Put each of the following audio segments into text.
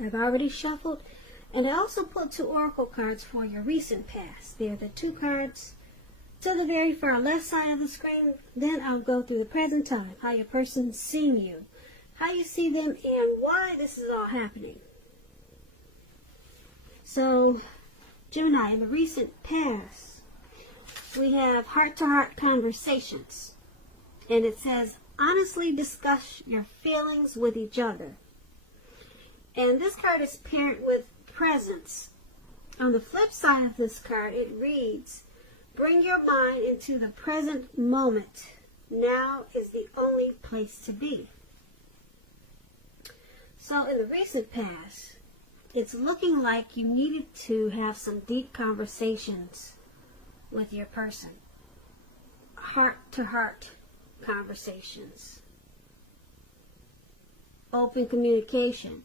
I've already shuffled, and I also put 2 oracle cards for your recent past. They're the 2 cards to the very far left side of the screen. Then I'll go through the present time, how your person's seeing you, how you see them, and why this is all happening. So, Gemini, in the recent past, we have heart-to-heart conversations. And it says, honestly discuss your feelings with each other. And this card is paired with presence. On the flip side of this card, it reads, bring your mind into the present moment. Now is the only place to be. So in the recent past, it's looking like you needed to have some deep conversations with your person. Heart-to-heart conversations. Open communication.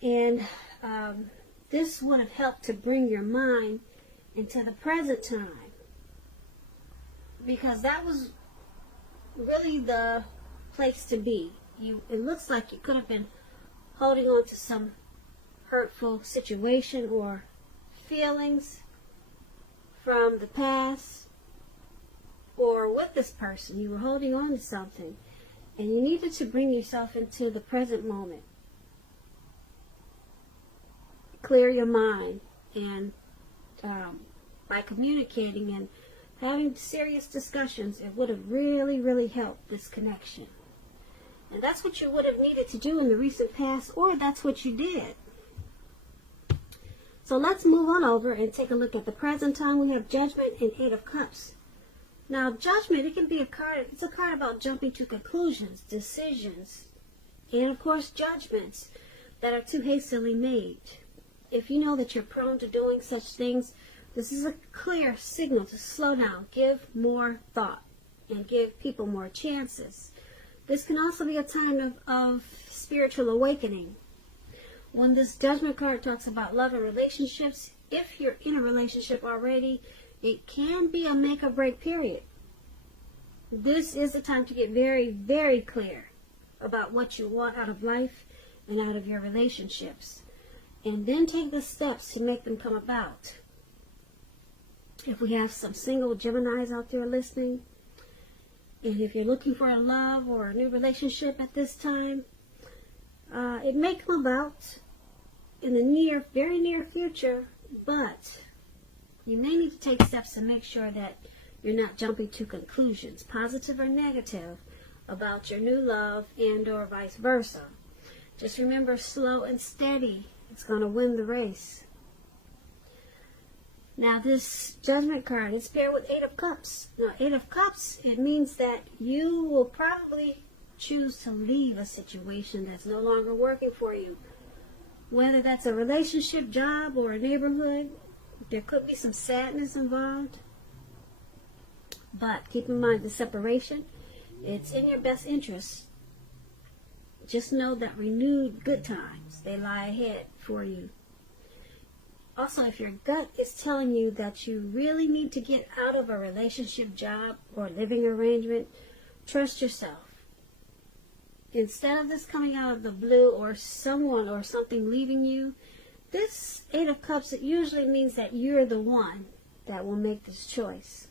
And this would have helped to bring your mind into the present time, because that was really the place to be. It looks like you could have been holding on to some hurtful situation or feelings from the past, or with this person you were holding on to something, and you needed to bring yourself into the present moment. Clear your mind, and by communicating and having serious discussions, it would have really helped this connection. And that's what you would have needed to do in the recent past, or that's what you did. So let's move on over and take a look at the present time. We have Judgment and 8 of Cups. Now, Judgment, it can be a card, it's a card about jumping to conclusions, decisions, and of course judgments that are too hastily made. If you know that you're prone to doing such things, this is a clear signal to slow down, give more thought, and give people more chances. This can also be a time of spiritual awakening. When this Judgment card talks about love and relationships, if you're in a relationship already, it can be a make or break period. This is the time to get very clear about what you want out of life and out of your relationships. And then take the steps to make them come about. If we have some single Geminis out there listening, and if you're looking for a love or a new relationship at this time, it may come about in the very near future, but you may need to take steps to make sure that you're not jumping to conclusions, positive or negative, about your new love and or vice versa. Just remember, slow and steady. It's going to win the race. Now this Judgment card is paired with 8 of Cups. Now 8 of Cups, it means that you will probably choose to leave a situation that's no longer working for you. Whether that's a relationship, job, or a neighborhood, there could be some sadness involved. But keep in mind the separation, it's in your best interest. Just know that renewed good times, they lie ahead for you. Also, if your gut is telling you that you really need to get out of a relationship, job, or living arrangement, trust yourself. Instead of this coming out of the blue or someone or something leaving you, this 8 of Cups, it usually means that you're the one that will make this choice.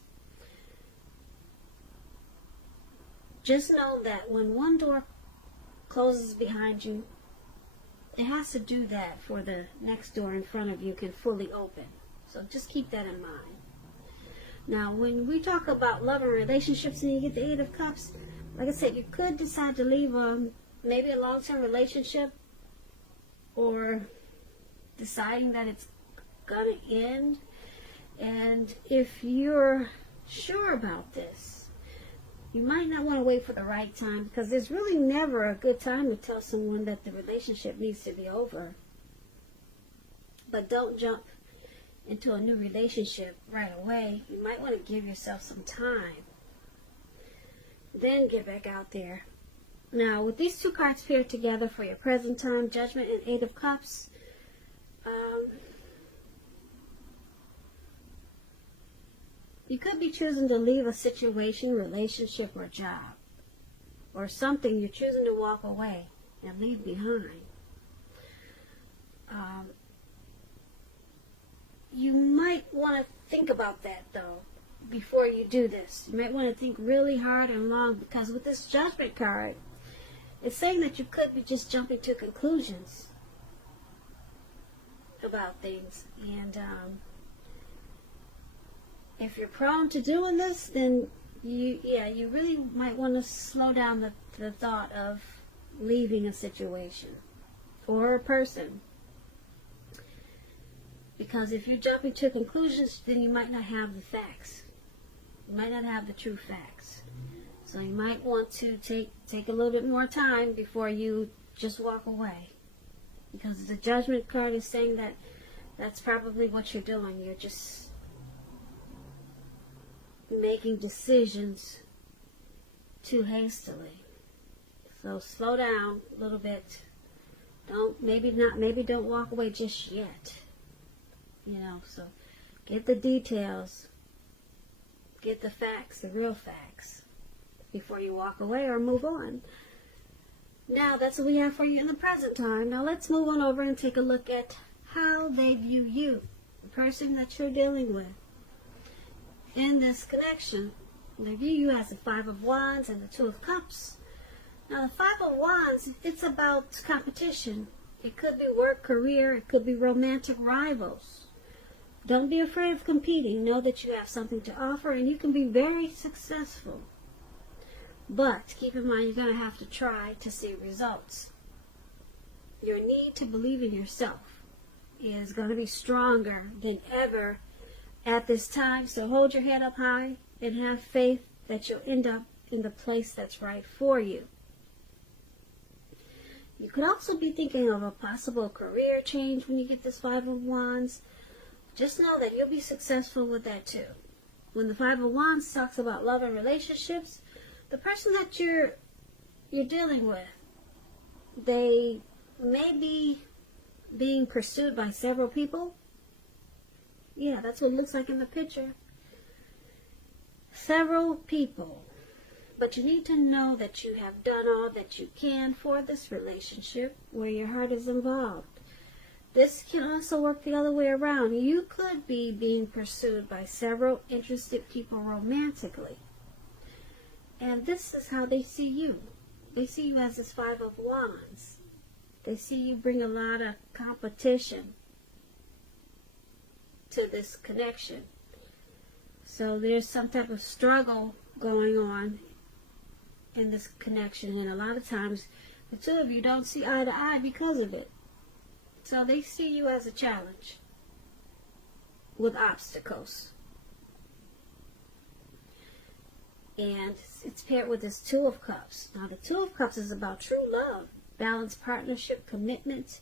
Just know that when one door closes behind you, it has to do that for the next door in front of you can fully open. So just keep that in mind. Now, when we talk about love and relationships and you get the 8 of Cups, like I said, you could decide to leave maybe a long-term relationship, or deciding that it's going to end. And if you're sure about this, you might not want to wait for the right time, because there's really never a good time to tell someone that the relationship needs to be over. But don't jump into a new relationship right away. You might want to give yourself some time, then get back out there. Now, with these 2 cards paired together for your present time, Judgment and 8 of Cups, you could be choosing to leave a situation, relationship, or job, or something. You're choosing to walk away. and leave behind. You might want to think about that, though, before you do this. You might want to think really hard and long, because with this Judgment card, it's saying that you could be just jumping to conclusions about things. And if you're prone to doing this, then you really might want to slow down the thought of leaving a situation or a person. Because if you're jumping to conclusions, then you might not have the facts. You might not have the true facts. So you might want to take a little bit more time before you just walk away. Because the Judgment card is saying that that's probably what you're doing. You're just making decisions too hastily. So slow down a little bit. Maybe don't walk away just yet. So get the details, get the facts, the real facts, before you walk away or move on. Now, that's what we have for you in the present time. Now, let's move on over and take a look at how they view you, the person that you're dealing with. In this connection, they view you as the Five of Wands and the Two of Cups. Now, the Five of Wands, it's about competition. It could be work, career, it could be romantic rivals. Don't be afraid of competing. Know that you have something to offer and you can be very successful. But keep in mind, you're going to have to try to see results. Your need to believe in yourself is going to be stronger than ever at this time. So hold your head up high and have faith that you'll end up in the place that's right for you. You could also be thinking of a possible career change when you get this Five of Wands. Just know that you'll be successful with that too. When the Five of Wands talks about love and relationships, the person that you're dealing with, they may be being pursued by several people. Yeah, that's what it looks like in the picture. Several people. But you need to know that you have done all that you can for this relationship where your heart is involved. This can also work the other way around. You could be being pursued by several interested people romantically. And this is how they see you. They see you as this Five of Wands. They see you bring a lot of competition to this connection. So there's some type of struggle going on in this connection. And a lot of times, the two of you don't see eye to eye because of it. So they see you as a challenge with obstacles. And it's paired with this Two of Cups. Now the Two of Cups is about true love, balanced partnership, commitment,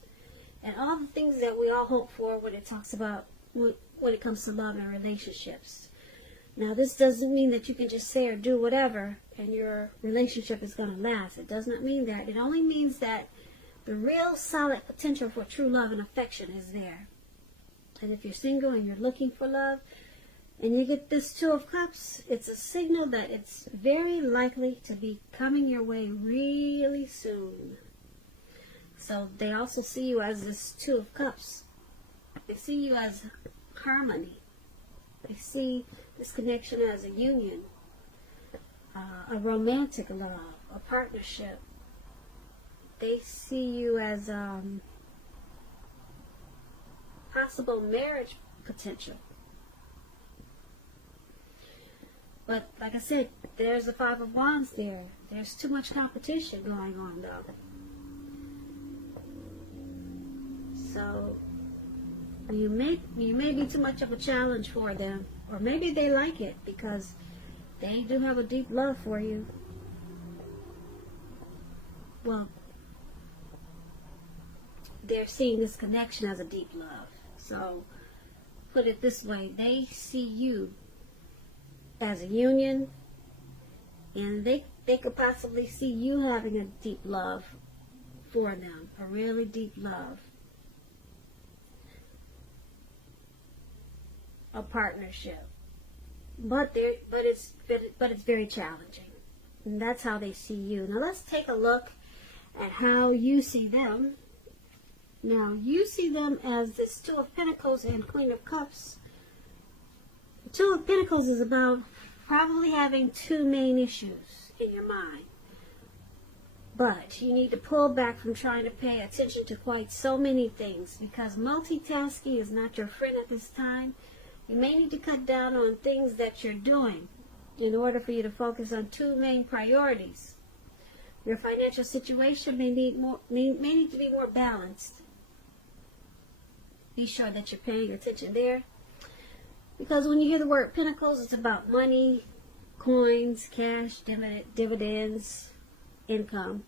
and all the things that we all hope for when it talks about when it comes to love and relationships. Now this doesn't mean that you can just say or do whatever and your relationship is going to last. It does not mean that. It only means that the real solid potential for true love and affection is there. And if you're single and you're looking for love, and you get this Two of Cups, it's a signal that it's very likely to be coming your way really soon. So they also see you as this Two of Cups. They see you as harmony. They see this connection as a union, a romantic love, a partnership. They see you as possible marriage potential. But like I said, there's a Five of Wands there. There's too much competition going on though. So you may be too much of a challenge for them. Or maybe they like it because they do have a deep love for you. Well, they're seeing this connection as a deep love. So put it this way, they see you as a union, and they could possibly see you having a deep love for them, a really deep love, a partnership. But it's very challenging, and that's how they see you. Now let's take a look at how you see them. Now, you see them as this Two of Pentacles and Queen of Cups. The Two of Pentacles is about probably having two main issues in your mind. But you need to pull back from trying to pay attention to quite so many things, because multitasking is not your friend at this time. You may need to cut down on things that you're doing in order for you to focus on two main priorities. Your financial situation may need to be more balanced. Be sure that you're paying attention there. Because when you hear the word Pentacles, it's about money, coins, cash, dividends, income.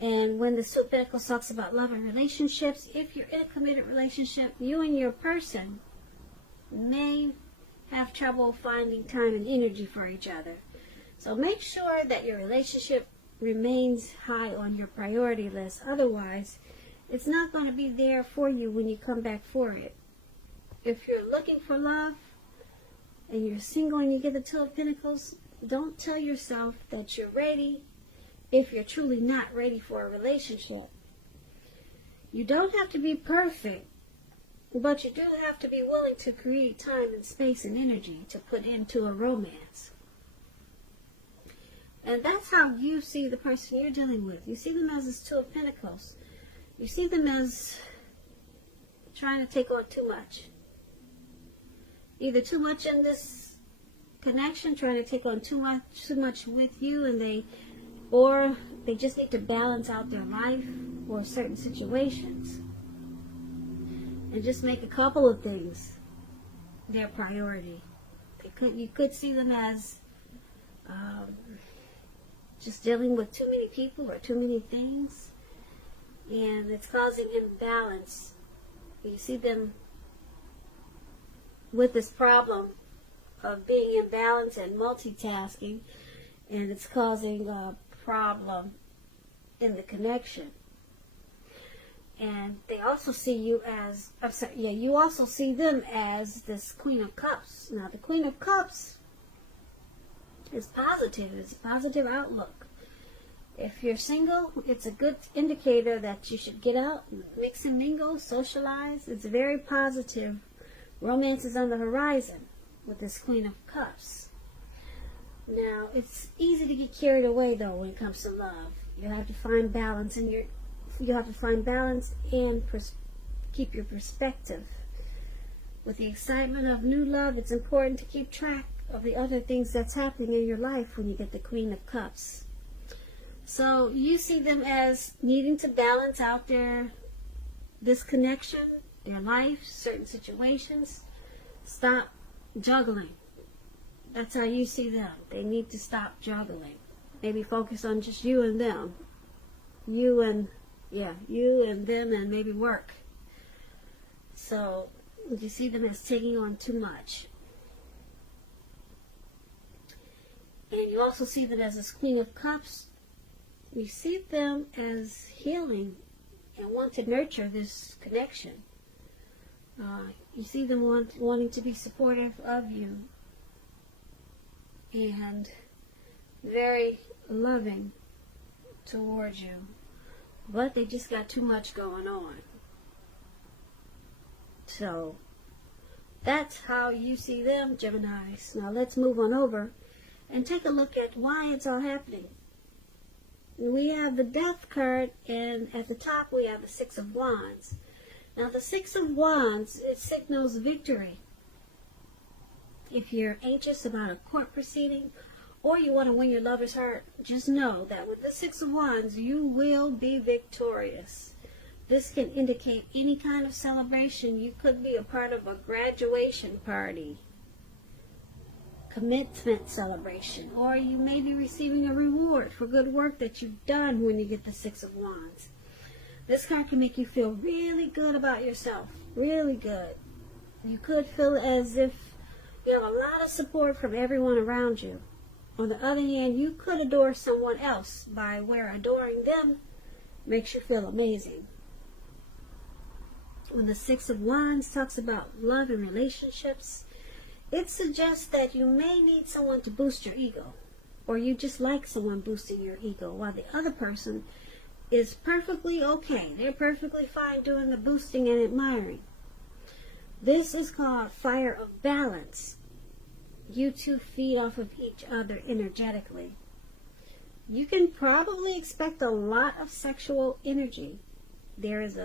And when the Two of Pentacles talks about love and relationships, if you're in a committed relationship, you and your person may have trouble finding time and energy for each other. So make sure that your relationship remains high on your priority list. Otherwise, it's not going to be there for you when you come back for it. If you're looking for love and you're single and you get the Two of Pentacles, don't tell yourself that you're ready if you're truly not ready for a relationship. You don't have to be perfect, but you do have to be willing to create time and space and energy to put into a romance. And that's how you see the person you're dealing with. You see them as this Two of Pentacles. You see them as trying to take on too much. Either too much in this connection, trying to take on too much with you, or they just need to balance out their life or certain situations and just make a couple of things their priority. You could see them as just dealing with too many people or too many things, and it's causing imbalance. You see them with this problem of being imbalanced and multitasking, and it's causing a problem in the connection. And they also see you as, you also see them as this Queen of Cups. Now, the Queen of Cups is positive. It's a positive outlook. If you're single, it's a good indicator that you should get out, mix and mingle, socialize. It's very positive. Romance is on the horizon with this Queen of Cups. Now, it's easy to get carried away, though, when it comes to love. You have to find balance and keep your perspective. With the excitement of new love, it's important to keep track of the other things that's happening in your life when you get the Queen of Cups. So you see them as needing to balance out this connection, their life, certain situations. Stop juggling. That's how you see them. They need to stop juggling. Maybe focus on just you and them. You and them, and maybe work. So you see them as taking on too much. And you also see them as this Queen of Cups. You see them as healing and want to nurture this connection. You see them wanting to be supportive of you and very loving towards you. But they just got too much going on. So that's how you see them, Geminis. Now let's move on over and take a look at why it's all happening. We have the Death card, and at the top we have the Six of Wands. Now the Six of Wands, it signals victory. If you're anxious about a court proceeding, or you want to win your lover's heart, just know that with the Six of Wands, you will be victorious. This can indicate any kind of celebration. You could be a part of a graduation party, commencement celebration, or you may be receiving a reward for good work that you've done when you get the Six of Wands. This card can make you feel really good about yourself, really good. You could feel as if you have a lot of support from everyone around you. On the other hand, you could adore someone else by where adoring them makes you feel amazing. When the Six of Wands talks about love and relationships, it suggests that you may need someone to boost your ego. or you just like someone boosting your ego, while the other person is perfectly okay. They're perfectly fine doing the boosting and admiring. This is called fire of balance. You two feed off of each other energetically. You can probably expect a lot of sexual energy. There is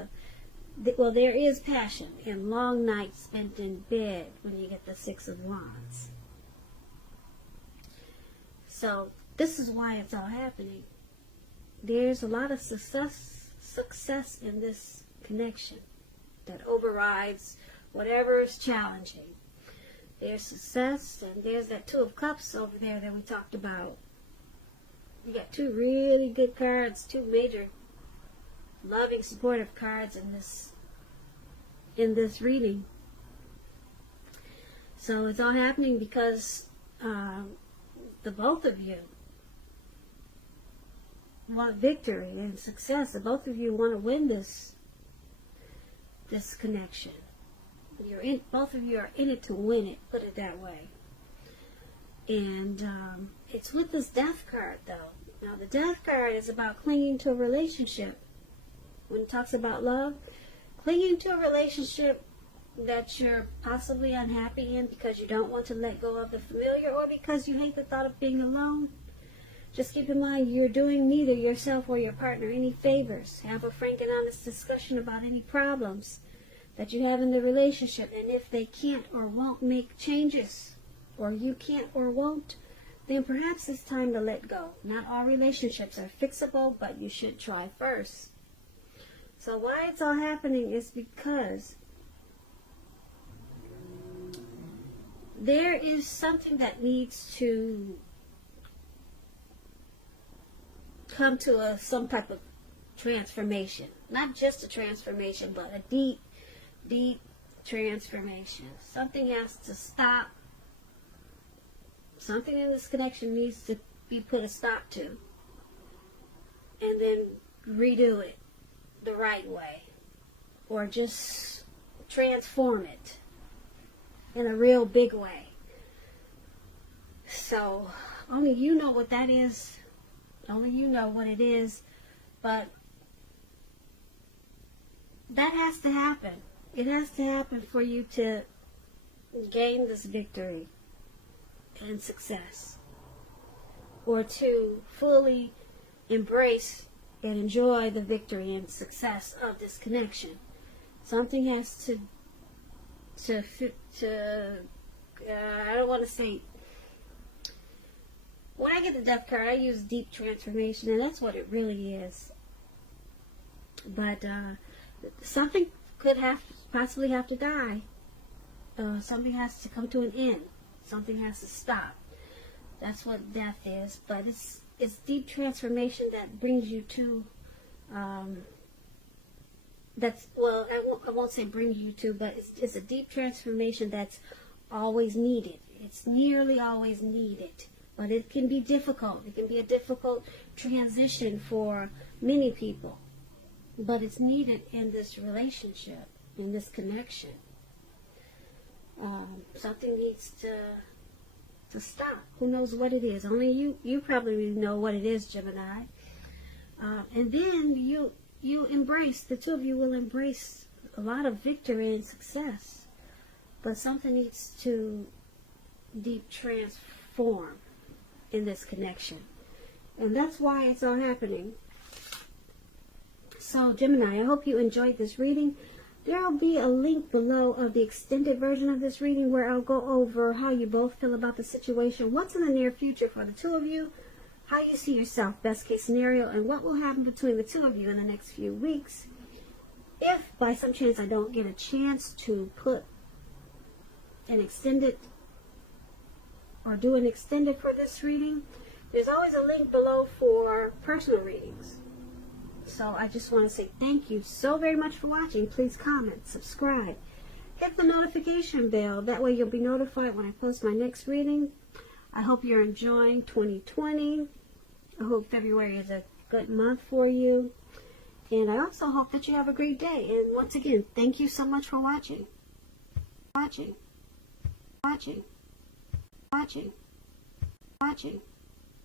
passion and long nights spent in bed when you get the Six of Wands. So this is why it's all happening. There's a lot of success in this connection that overrides whatever is challenging. There's success, and there's that Two of Cups over there that we talked about. You got two really good cards, two major loving, supportive cards in this reading. So it's all happening because the both of you want victory and success. The both of you want to win this connection. Both of you are in it to win it, put it that way. And it's with this Death card, though. Now, the Death card is about clinging to a relationship. When it talks about love, clinging to a relationship that you're possibly unhappy in because you don't want to let go of the familiar, or because you hate the thought of being alone. Just keep in mind, you're doing neither yourself or your partner any favors. Have a frank and honest discussion about any problems that you have in the relationship, and if they can't or won't make changes, or you can't or won't, then perhaps it's time to let go. Not all relationships are fixable, but you should try first. So why it's all happening is because there is something that needs to come to some type of transformation. Not just a transformation, but a deep transformation. Something has to stop. Something in this connection needs to be put a stop to, and then redo it the right way, or just transform it in a real big way. So only you know what that is. Only you know what it is. But that has to happen. It has to happen for you to gain this victory and success, or to fully embrace and enjoy the victory and success of this connection. Something has to I don't want to say, when I get the Death card, I use deep transformation, and that's what it really is. But something could possibly have to die. Something has to come to an end. Something has to stop. That's what death is. But it's deep transformation that brings you to I won't say brings you to, but it's a deep transformation that's always needed. It's nearly always needed. But it can be difficult. It can be a difficult transition for many people. But it's needed in this relationship, in this connection. Something needs to stop. Who knows what it is? Only you probably know what it is, Gemini. And then you embrace, the two of you will embrace a lot of victory and success. But something needs to deep transform in this connection. And that's why it's all happening. So, Gemini, I hope you enjoyed this reading. There will be a link below of the extended version of this reading where I'll go over how you both feel about the situation, what's in the near future for the two of you, how you see yourself, best case scenario, and what will happen between the two of you in the next few weeks. If by some chance I don't get a chance to put an extended or do an extended for this reading, there's always a link below for personal readings. So I just want to say thank you so very much for watching. Please comment, subscribe, hit the notification bell. That way you'll be notified when I post my next reading. I hope you're enjoying 2020. I hope February is a good month for you. And I also hope that you have a great day. And once again, thank you so much for watching. Watching.